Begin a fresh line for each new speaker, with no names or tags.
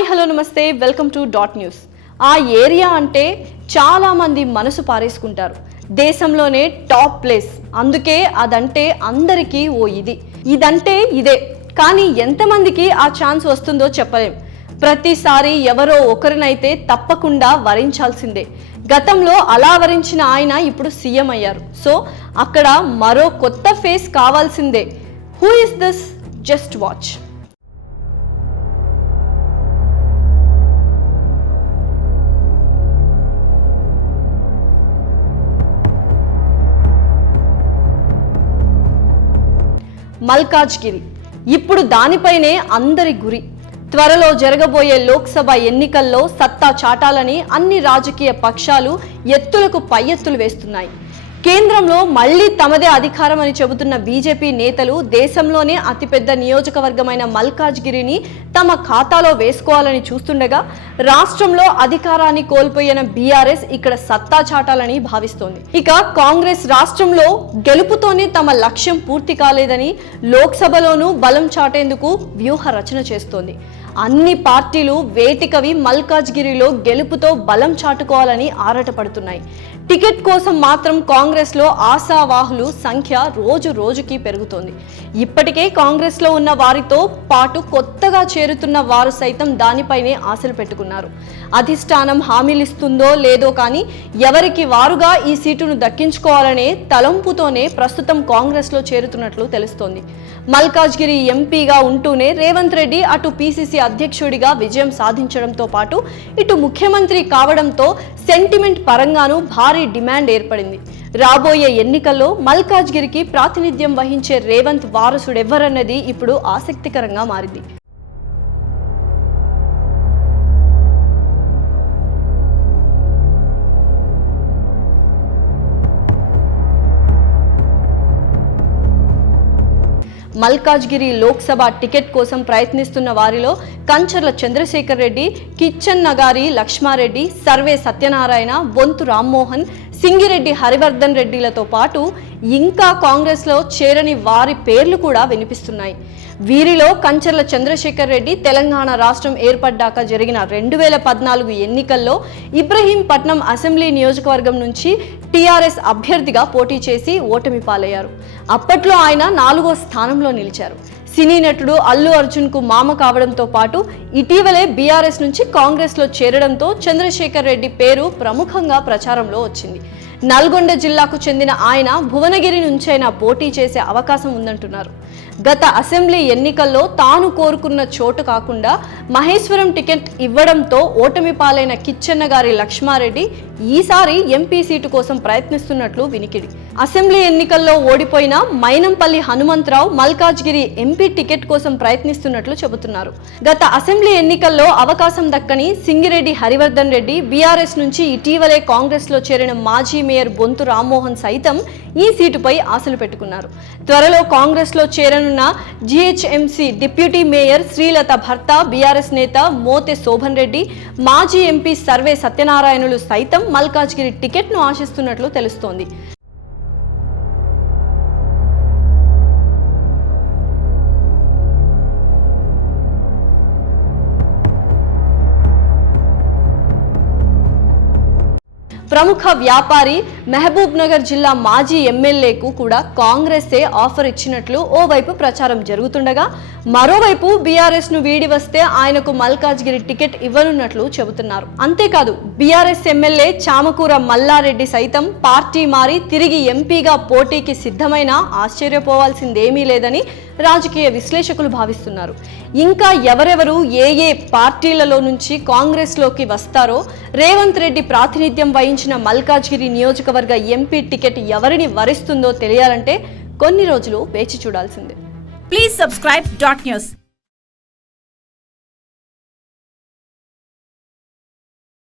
Hi hello namaste. Welcome to dot news. ఆ area అంటే చాలామంది మనసు పారేసుకుంటారు. దేశంలోనే టాప్ ప్లేస్. అందుకే అదంటే అందరికీ ఓ ఇది. ఇదంటే ఇదే. కానీ ఎంతమందికి ఆ ఛాన్స్ వస్తుందో చెప్పలేం. ప్రతిసారి ఎవరో ఒకరినైతే తప్పకుండా వరించాల్సిందే. గతంలో అలా వరించిన ఆయన ఇప్పుడు సీఎం అయ్యారు. సో అక్కడ మరో కొత్త ఫేస్ కావాల్సిందే. Who is this just watch Malkajgiri ఇప్పుడు దానిపైనే అందరి గురి. త్వరలో జరగబోయే లోక్సభ ఎన్నికల్లో సత్తా చాటాలని అన్ని రాజకీయ పక్షాలు ఎత్తులకు పై ఎత్తులు వేస్తున్నాయి. కేంద్రంలో మళ్ళీ తమదే అధికారం అని చెబుతున్న బీజేపీ నేతలు దేశంలోనే అతిపెద్ద నియోజకవర్గమైన మల్కాజ్గిరిని తమ ఖాతాలో వేసుకోవాలని చూస్తుండగా రాష్ట్రంలో అధికారాన్ని కోల్పోయిన బీఆర్ఎస్ ఇక్కడ సత్తా చాటాలని భావిస్తోంది. ఇక కాంగ్రెస్ రాష్ట్రంలో గెలుపుతోనే తమ లక్ష్యం పూర్తి కాలేదని లోక్సభలోనూ బలం చాటేందుకు వ్యూహ రచన చేస్తోంది. అన్ని పార్టీలు వేటికవి మల్కాజ్గిరిలో గెలుపుతో బలం చాటుకోవాలని ఆరాటపడుతున్నాయి. టికెట్ కోసం మాత్రం కాంగ్రెస్ కాంగ్రెస్లో ఆశావాహులు సంఖ్య రోజు రోజుకి పెరుగుతోంది. ఇప్పటికే కాంగ్రెస్లో ఉన్న వారితో పాటు కొత్తగా చేరుతున్న వారు సైతం దానిపైనే ఆశలు పెట్టుకున్నారు. అధిష్టానం హామీలిస్తుందో లేదో కానీ ఎవరికి వారుగా ఈ సీటును దక్కించుకోవాలనే తలంపుతోనే ప్రస్తుతం కాంగ్రెస్లో చేరుతున్నట్లు తెలుస్తోంది. మల్కాజ్గిరి ఎంపీగా ఉంటూనే రేవంత్ రెడ్డి అటు పీసీసీ అధ్యక్షుడిగా విజయం సాధించడంతో పాటు ఇటు ముఖ్యమంత్రి కావడంతో సెంటిమెంట్ పరంగానూ భారీ డిమాండ్ ఏర్పడింది. రాబోయే ఎన్నికల్లో మల్కాజ్గిరికి ప్రాతినిధ్యం వహించే రేవంత్ వారసుడెవ్వరన్నది ఇప్పుడు ఆసక్తికరంగా మారింది. మల్కాజ్గిరి లోక్సభ టికెట్ కోసం ప్రయత్నిస్తున్న వారిలో కంచర్ల చంద్రశేఖర్ రెడ్డి కిచ్చన్ నగారి లక్ష్మారెడ్డి సర్వే సత్యనారాయణ బొంతు రామ్మోహన్ సింగిరెడ్డి హరివర్ధన్ రెడ్డిలతో పాటు ఇంకా కాంగ్రెస్లో చేరని వారి పేర్లు కూడా వినిపిస్తున్నాయి. వీరిలో కంచర్ల చంద్రశేఖర్ రెడ్డి తెలంగాణ రాష్ట్రం ఏర్పడ్డాక జరిగిన రెండు వేల పద్నాలుగు ఎన్నికల్లో ఇబ్రహీంపట్నం అసెంబ్లీ నియోజకవర్గం నుంచి టీఆర్ఎస్ అభ్యర్థిగా పోటీ చేసి ఓటమి పాలయ్యారు. అప్పట్లో ఆయన నాలుగో స్థానంలో నిలిచారు. సినీ నటుడు అల్లు అర్జున్కు మామ కావడంతో పాటు ఇటీవలే బీఆర్ఎస్ నుంచి కాంగ్రెస్లో చేరడంతో చంద్రశేఖర్ రెడ్డి పేరు ప్రముఖంగా ప్రచారంలో వచ్చింది. నల్గొండ జిల్లాకు చెందిన ఆయన భువనగిరి నుంచైనా పోటీ చేసే అవకాశం ఉందంటున్నారు. గత అసెంబ్లీ ఎన్నికల్లో తాను కోరుకున్న చోటు కాకుండా మహేశ్వరం టికెట్ ఇవ్వడంతో ఓటమి పాలైన కిచ్చెన్న గారి లక్ష్మారెడ్డి ఈసారి ఎంపీ సీటు కోసం ప్రయత్నిస్తున్నట్లు వినికిడి. అసెంబ్లీ ఎన్నికల్లో ఓడిపోయిన మైనంపల్లి హనుమంతరావు మల్కాజ్గిరి ఎంపీ టికెట్ కోసం ప్రయత్నిస్తున్నట్లు చెబుతున్నారు. గత అసెంబ్లీ ఎన్నికల్లో అవకాశం దక్కని సింగిరెడ్డి హరివర్ధన్ రెడ్డి బీఆర్ఎస్ నుంచి ఇటీవలే కాంగ్రెస్లో చేరిన మాజీ మేయర్ బొంతు రామ్మోహన్ సైతం ఈ సీటుపై ఆశలు పెట్టుకున్నారు. త్వరలో కాంగ్రెస్లో చేరను చేరనున్న జిహెచ్ఎంసీ డిప్యూటీ మేయర్ శ్రీలత భర్త బీఆర్ఎస్ నేత మోతె శోభన్ రెడ్డి మాజీ ఎంపీ సర్వే సత్యనారాయణులు సైతం మల్కాజ్గిరి టికెట్ను ఆశిస్తున్నట్లు తెలుస్తోంది. ప్రముఖ వ్యాపారి మహబూబ్ నగర్ జిల్లా మాజీ ఎమ్మెల్యేకు కూడా కాంగ్రెసే ఆఫర్ ఇచ్చినట్లు ఓవైపు ప్రచారం జరుగుతుండగా మరోవైపు బీఆర్ఎస్ను వీడి వస్తే ఆయనకు మల్కాజ్గిరి టికెట్ ఇవ్వనున్నట్లు చెబుతున్నారు. అంతేకాదు బీఆర్ఎస్ ఎమ్మెల్యే చామకూర మల్లారెడ్డి సైతం పార్టీ మారి తిరిగి ఎంపీగా పోటీకి సిద్ధమైన ఆశ్చర్యపోవాల్సిందేమీ లేదని రాజకీయ విశ్లేషకులు భావిస్తున్నారు. ఇంకా ఎవరెవరు ఏ ఏ పార్టీలలో నుంచి కాంగ్రెస్లోకి వస్తారో రేవంత్ రెడ్డి ప్రాతినిధ్యం వహించిన మల్కాజ్గిరి నియోజకవర్గ ఎంపీ టికెట్ ఎవరిని వరిస్తుందో తెలియాలంటే కొన్ని రోజులు వేచి చూడాల్సిందే.
Please subscribe dot news